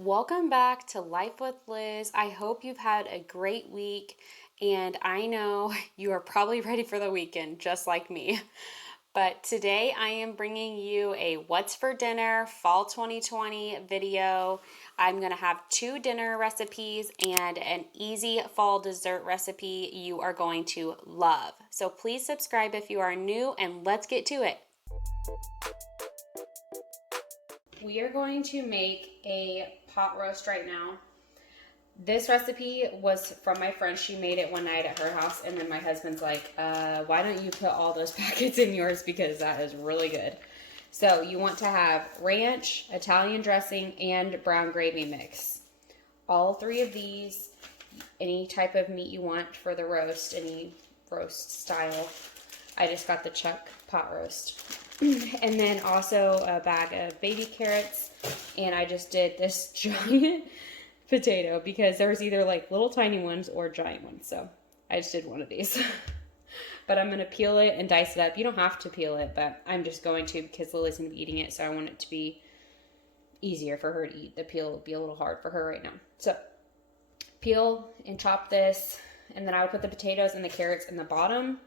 Welcome back to Life with Liz. I hope you've had a great week, and I know you are probably ready for the weekend, just like me. But today I am bringing you a What's for Dinner Fall 2020 video. I'm going to have 2 dinner recipes and an easy fall dessert recipe you are going to love. So please subscribe if you are new, and let's get to it. We are going to make a pot roast right now. This recipe was from my friend. She made it one night at her house, and then my husband's like, why don't you put all those packets in yours, because that is really good. So you want to have ranch, Italian dressing, and brown gravy mix. All 3 of these, any type of meat you want for the roast, any roast style. I just got the chuck pot roast. And then also a bag of baby carrots, and I just did this giant potato because there was either like little tiny ones or giant ones, so I just did one of these. But I'm going to peel it and dice it up. You don't have to peel it, but I'm just going to because Lily's going to be eating it, so I want it to be easier for her to eat. The peel will be a little hard for her right now. So peel and chop this, and then I will put the potatoes and the carrots in the bottom,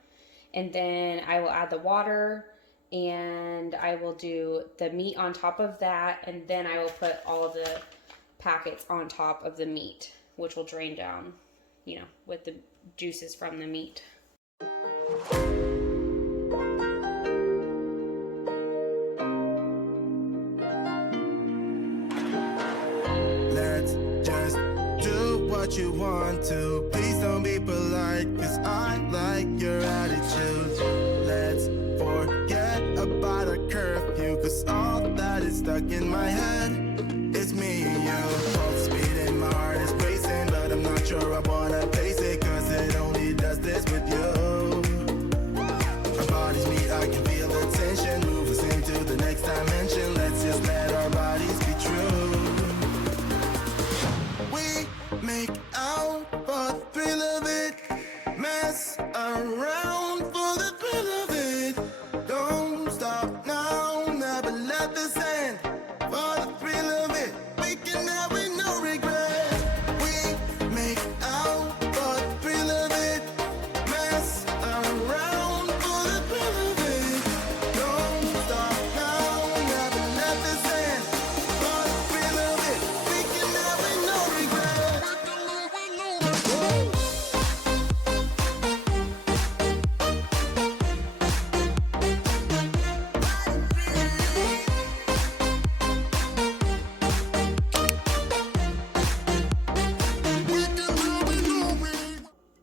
and then I will add the water, and I will do the meat on top of that, and then I will put all of the packets on top of the meat, which will drain down, with the juices from the meat. Let's just do what you want to. Please don't be polite, cause I like your attitude. Let's forget about a curfew, cause all that is stuck in my head is me and you. Full speed and my heart is racing, but I'm not sure I wanna face it, cause it only does this with you. Our bodies meet, I can feel the tension, move us into the next dimension. Let's just let our bodies be true. We make out for the thrill of it, mess around for the thrill of it. Don't stop now, never let this end. For the thrill of it, we can have it, no regret. We make out for the thrill of it, mess around for the thrill of it. Don't stop now, never let this end. For the thrill of it, we can have it, no regret.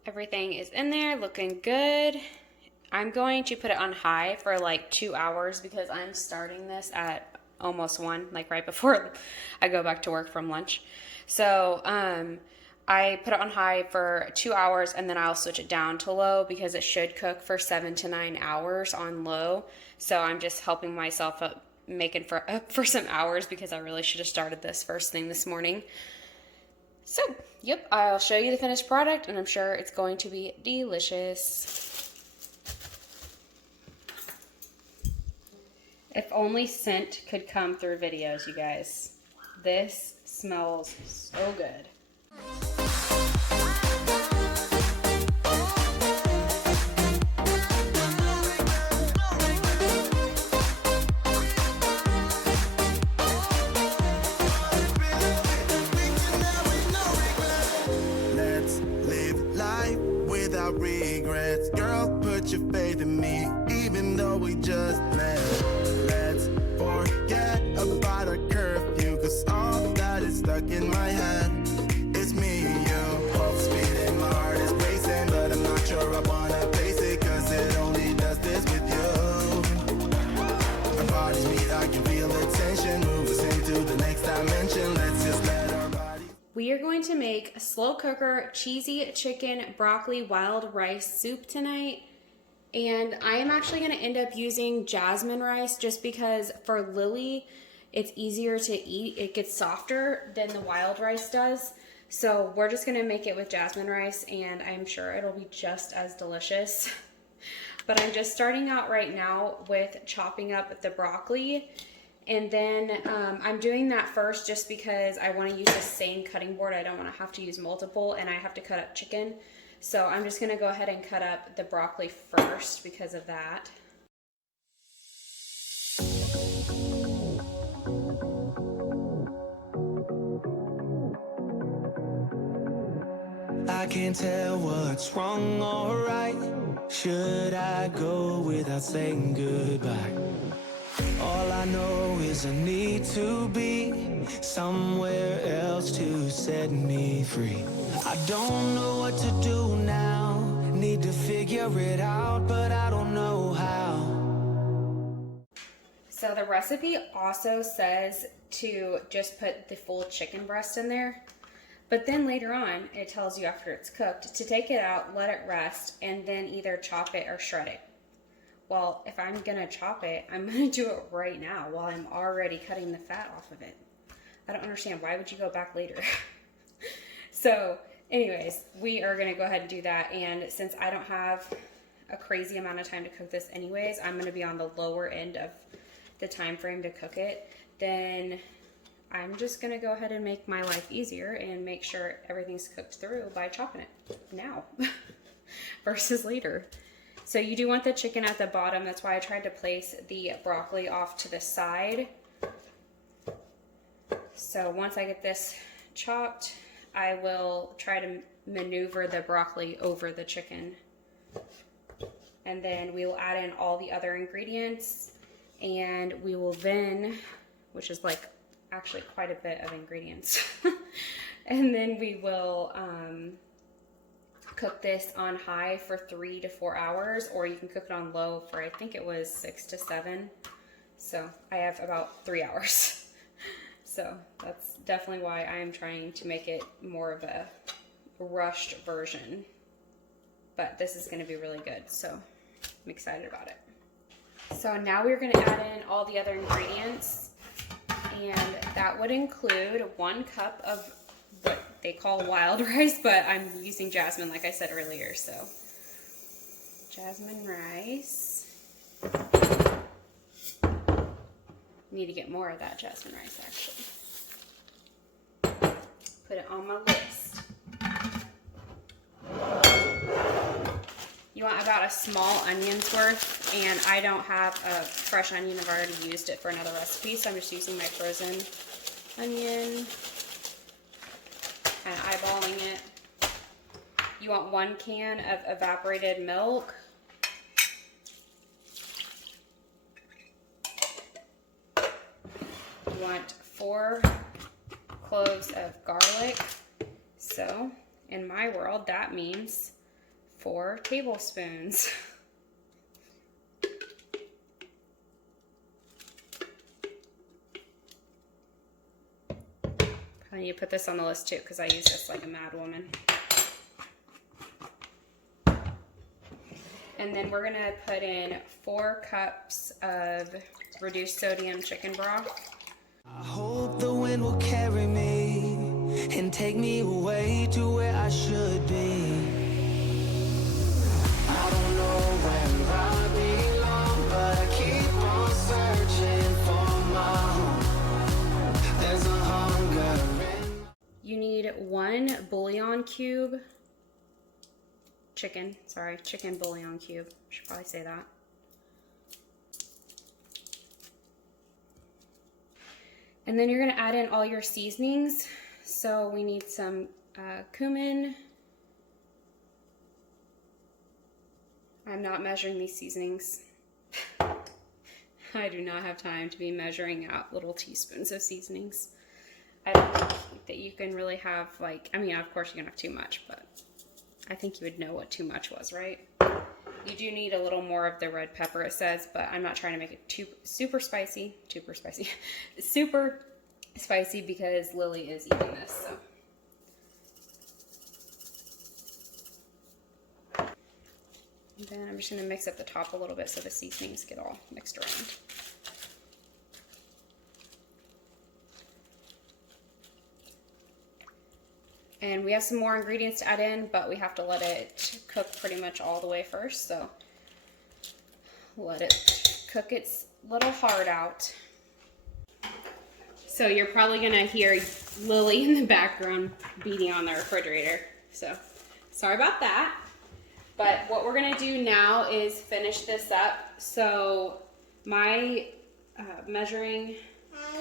Everything is in there, looking good. I'm going to put it on high for like 2 hours because I'm starting this at almost 1, like right before I go back to work from lunch. So I put it on high for 2 hours, and then I'll switch it down to low because it should cook for 7 to 9 hours on low. So I'm just helping myself up, making up for some hours because I really should have started this first thing this morning. So, yep, I'll show you the finished product, and I'm sure it's going to be delicious. If only scent could come through videos, you guys. This smells so good. Let's live life without regrets. Girl, put your faith in me, even though we just met. Let's forget about a curfew, cause all that is stuck in my head is me and you. Full speed and my heart is racing, but I'm not sure I wanna face it, cause it only does this with you. Our bodies meet, I can feel the tension, move us into the next dimension. Let's just let our bodies. We are going to make a slow cooker cheesy chicken broccoli wild rice soup tonight. And I am actually going to end up using jasmine rice just because for Lily, it's easier to eat. It gets softer than the wild rice does. So we're just going to make it with jasmine rice, and I'm sure it'll be just as delicious. But I'm just starting out right now with chopping up the broccoli And then I'm doing that first just because I want to use the same cutting board. I don't want to have to use multiple, and I have to cut up chicken. So I'm just going to go ahead and cut up the broccoli first because of that. I can't tell what's wrong or right. Should I go without saying goodbye? All I know is I need to be somewhere else to set me free. I don't know what to do now. Need to figure it out, but I don't know how. So the recipe also says to just put the full chicken breast in there. But then later on, it tells you after it's cooked to take it out, let it rest, and then either chop it or shred it. Well, if I'm gonna chop it, I'm gonna do it right now while I'm already cutting the fat off of it. I don't understand. Why would you go back later? So anyways, we are gonna go ahead and do that. And since I don't have a crazy amount of time to cook this anyways, I'm gonna be on the lower end of the time frame to cook it. Then I'm just gonna go ahead and make my life easier and make sure everything's cooked through by chopping it now versus later. So you do want the chicken at the bottom. That's why I tried to place the broccoli off to the side. So once I get this chopped, I will try to maneuver the broccoli over the chicken. And then we will add in all the other ingredients, and we will then, which is like actually quite a bit of ingredients, and then we will cook this on high for 3 to 4 hours, or you can cook it on low for, I think it was 6 to 7. So I have about 3 hours. So that's definitely why I am trying to make it more of a rushed version. But this is going to be really good, so I'm excited about it. So now we're going to add in all the other ingredients, and that would include 1 cup of what they call wild rice, but I'm using jasmine like I said earlier. So jasmine rice. Need to get more of that jasmine rice actually. Put it on my list. You want about a small onion's worth, and I don't have a fresh onion. I've already used it for another recipe, so I'm just using my frozen onion and eyeballing it. You want 1 can of evaporated milk. You want 4 cloves of garlic. So in my world, that means 4 tablespoons. I need to put this on the list too, because I use this like a mad woman. And then we're gonna put in 4 cups of reduced sodium chicken broth. I hope the wind will carry me and take me away to where I should be. I don't know where I belong, but I keep on searching for my home. There's a hunger in... You need 1 bouillon cube. Chicken bouillon cube. Should probably say that. And then you're gonna add in all your seasonings. So we need some cumin. I'm not measuring these seasonings. I do not have time to be measuring out little teaspoons of seasonings. I don't think that you can really have like, I mean, of course you can have too much, but I think you would know what too much was, right? You do need a little more of the red pepper, it says, but I'm not trying to make it super spicy because Lily is eating this, so. And then I'm just gonna mix up the top a little bit so the seasonings get all mixed around. And we have some more ingredients to add in, but we have to let it cook pretty much all the way first, so let it cook its little heart out. So you're probably gonna hear Lily in the background beating on the refrigerator. So sorry about that. But what we're gonna do now is finish this up. So my measuring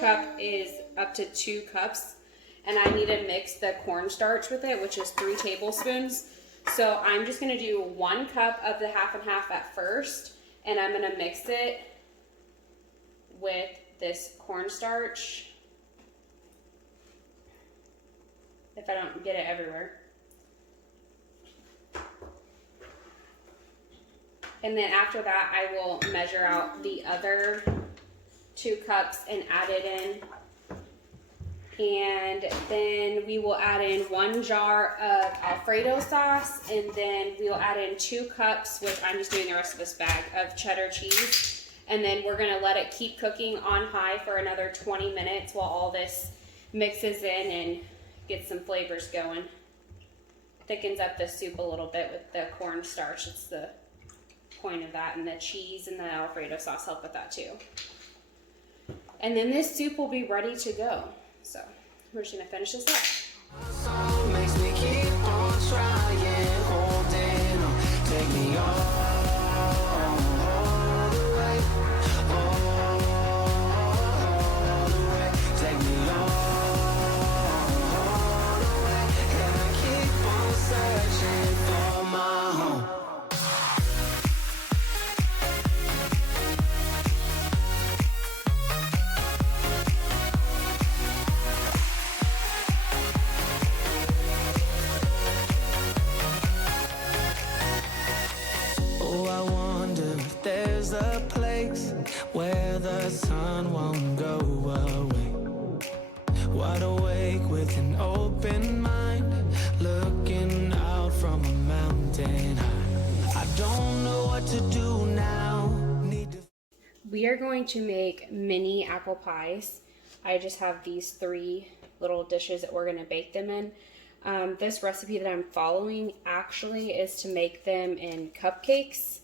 cup is up to 2 cups, and I need to mix the cornstarch with it, which is 3 tablespoons. So I'm just gonna do 1 cup of the half and half at first, and I'm gonna mix it with this cornstarch. If I don't get it everywhere. And then after that, I will measure out the other 2 cups and add it in. And then we will add in 1 jar of Alfredo sauce, and then we will add in 2 cups, which I'm just doing the rest of this bag, of cheddar cheese. And then we're gonna let it keep cooking on high for another 20 minutes while all this mixes in and gets some flavors going. Thickens up the soup a little bit with the cornstarch. It's the point of that, and the cheese and the Alfredo sauce help with that too. And then this soup will be ready to go. So we're just gonna finish this up. Song makes me keep on trying, holding on, take me all the way, all the way, take me all the way, and I keep on searching for my home. Where the sun won't go away. Wide awake with an open mind, looking out from a mountain high. I don't know what to do now. We are going to make mini apple pies. I just have these 3 little dishes that we're going to bake them in. This recipe that I'm following actually is to make them in cupcakes,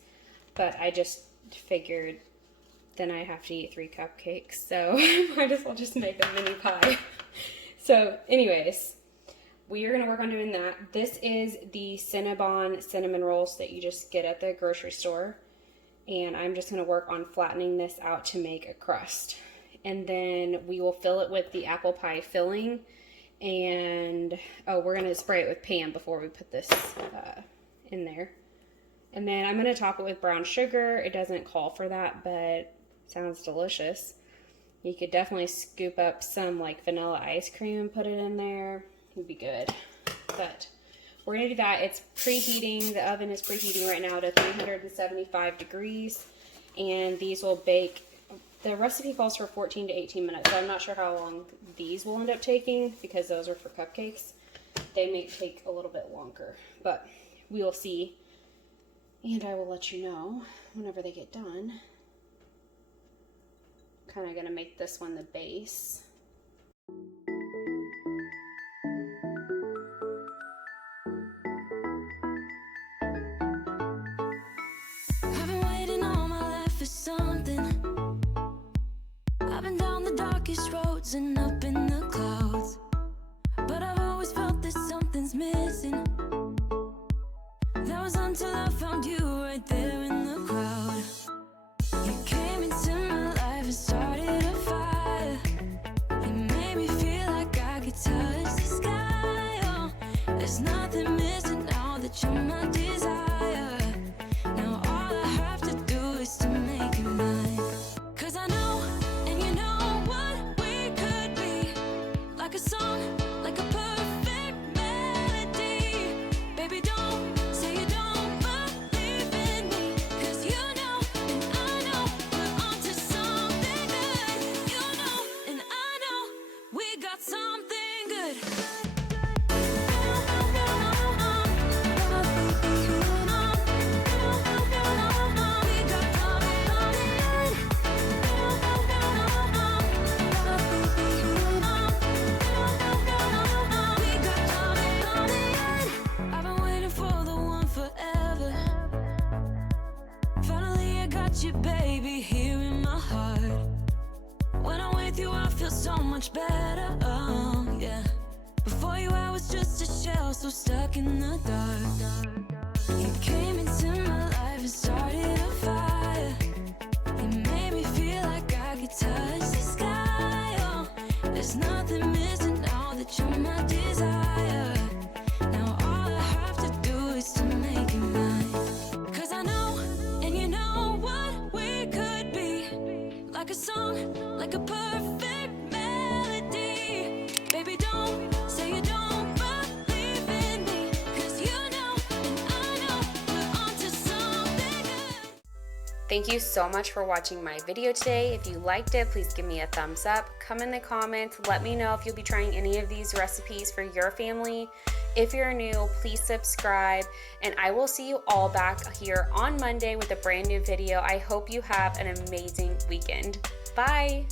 but I just figured then I have to eat 3 cupcakes, so might as well just make a mini pie. So anyways, we are going to work on doing that. This is the Cinnabon cinnamon rolls that you just get at the grocery store, and I'm just going to work on flattening this out to make a crust. And then we will fill it with the apple pie filling, and we're going to spray it with Pam before we put this in there. And then I'm going to top it with brown sugar. It doesn't call for that, but sounds delicious. You could definitely scoop up some like vanilla ice cream and put it in there. It'd be good. But we're going to do that. It's preheating. The oven is preheating right now to 375 degrees. And these will bake. The recipe calls for 14 to 18 minutes. So I'm not sure how long these will end up taking because those are for cupcakes. They may take a little bit longer. But we will see. And I will let you know whenever they get done. Kind of going to make this one the base. I've been waiting all my life for something. I've been down the darkest roads and up in the clouds, but I've always felt that something's missing. That was until I found you right there in the crowd. You came into my life and started a fire. You made me feel like I could touch the sky. Oh, there's nothing missing now that you're my desire. Now all I have to do is to make you mine. 'Cause I know, and you know what we could be. Like a song, like a perfect melody. Baby, don't say you don't believe in me. 'Cause you know, and I know, we're onto something good. You know, and I know, we got something good. I've been waiting for the one forever. Finally I got you, baby, here in my heart. When I'm with you I feel feel so much better, oh yeah. Before you I was just a shell, so stuck in the dark. You came into my life and started a fire. You made me feel like I could touch the sky, oh. There's nothing missing now that you're my desire. Now all I have to do is to make you mine. 'Cause I know, and you know what we could be. Like a song, like a perfect melody. Baby, don't say you don't believe in me. 'Cause you know, and I know, we're onto something good. Thank you so much for watching my video today. If you liked it, please give me a thumbs up. Come in the comments. Let me know if you'll be trying any of these recipes for your family. If you're new, please subscribe. And I will see you all back here on Monday with a brand new video. I hope you have an amazing weekend. Bye.